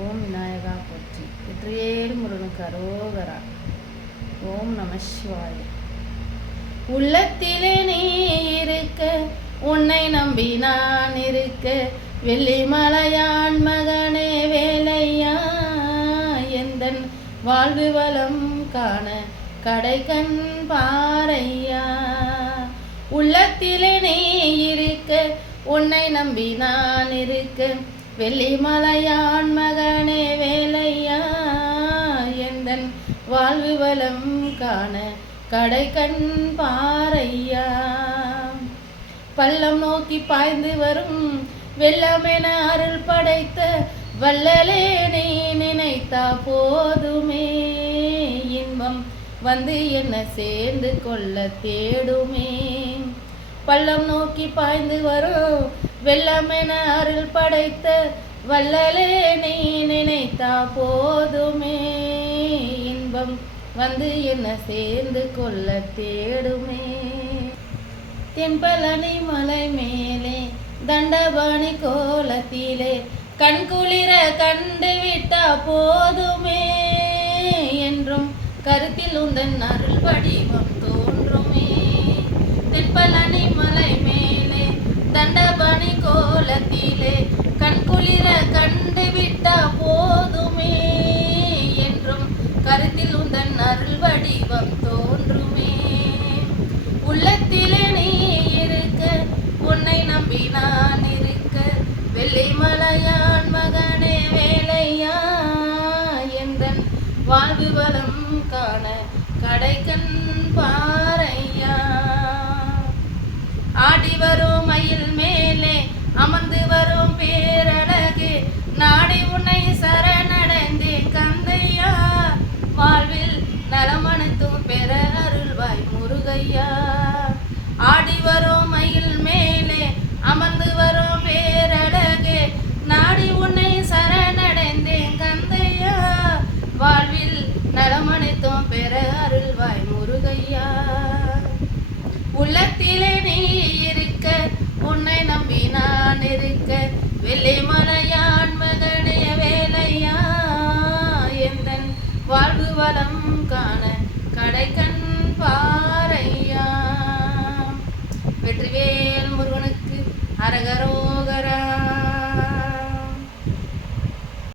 ஓம் விநாயகா போற்றி. வெற்றிவேல் முருகனுக்கு அரோகரா. ஓம் நம சிவாய. உள்ளத்திலே நீ இருக்க, உன்னை நம்பி நான் இருக்க, வெள்ளிமலையான் மகனே வேலையா, எந்தன் வாழ்வு வளம் காண கடைக்கண் பாரையா. உள்ளத்திலே நீ இருக்க, உன்னை நம்பி நான் இருக்க, வெள்ளிமலையான் மகனே வேலையா, எந்தன் வாழ்வு வளம் காண கடைக்கண் பாரையா. பள்ளம் நோக்கி பாய்ந்து வரும் வெள்ளமென அருள் படைத்த வள்ளலே நீ நினைத்தா போதுமே, இன்பம் வந்து என்ன சேர்ந்து கொள்ள தேடுமே. பள்ளம் நோக்கி பாய்ந்து வரும் வெள்ளமென அருள் படைத்த வள்ளலே நீ நினைத்தா போதுமே, இன்பம் வந்து என்ன சேர்ந்து கொள்ள தேடுமே. தென்பழனி மலை மேலே தண்டபாணி கோலத்திலே கண்குளிர கண்டு விட்டா போதுமே, என்றும் கருத்தில் உந்தன் அருள் வடிவம் தோன்றுமே. தென்பழனி மலை மேலே தண்டபாணி கோலத்திலே கண்குளிர கண்டு விட்டா போதுமே, என்றும் கருத்தில் உந்தன் அருள் வடிவம் தோன்றுமே. உள்ளத்திலே நீ இருக்க, உன்னை நம்பி நான் இருக்க, வெள்ளிமலையான் மகனே வேலையா, எந்தன் வாழ்வு வளம் காண கடைக்கண் பாரையா. ஆடி வரும் மயில் மேலே அமர்ந்து வரும் பேரழகு, நாடி உன்னை சரணடைந்தேன் கந்தையா, வாழ்வில் நலமனைத்தும் பெற அருள்வாய் முருகையா. ஆடி வரும் மயில் மேலே அமர்ந்து வரும் பேரழகு, நாடி உன்னை சரணடைந்தேன் கந்தையா, வாழ்வில் நலமனைத்தும் பெற அருள்வாய் முருகையா. உள்ளத்திலே நீ இருக்க, உன்னை நம்பி நான் இருக்க, வெள்ளிமலையான் மகனே வேலையா, எந்தன் வாழ்வு வளம் காண கடைக்கண்